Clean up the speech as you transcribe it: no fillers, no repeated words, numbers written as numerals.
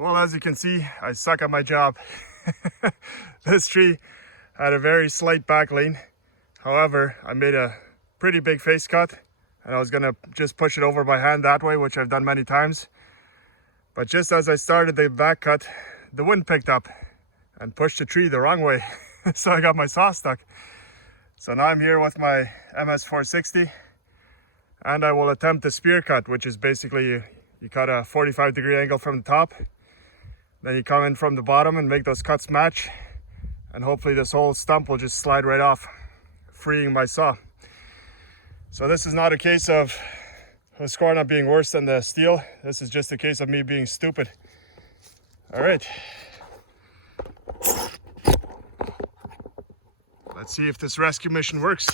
Well, as you can see, I suck at my job. This tree had a very slight back lean. However, I made a pretty big face cut and I was gonna just push it over by hand that way, which I've done many times. But just as I started the back cut, the wind picked up and pushed the tree the wrong way. So I got my saw stuck. So now I'm here with my MS460 and I will attempt the spear cut, which is basically you cut a 45-degree angle from the top. Then you come in from the bottom and make those cuts match. And hopefully this whole stump will just slide right off, freeing my saw. So this is not a case of Husqvarna being worse than the steel. This is just a case of me being stupid. All right. Let's see if this rescue mission works.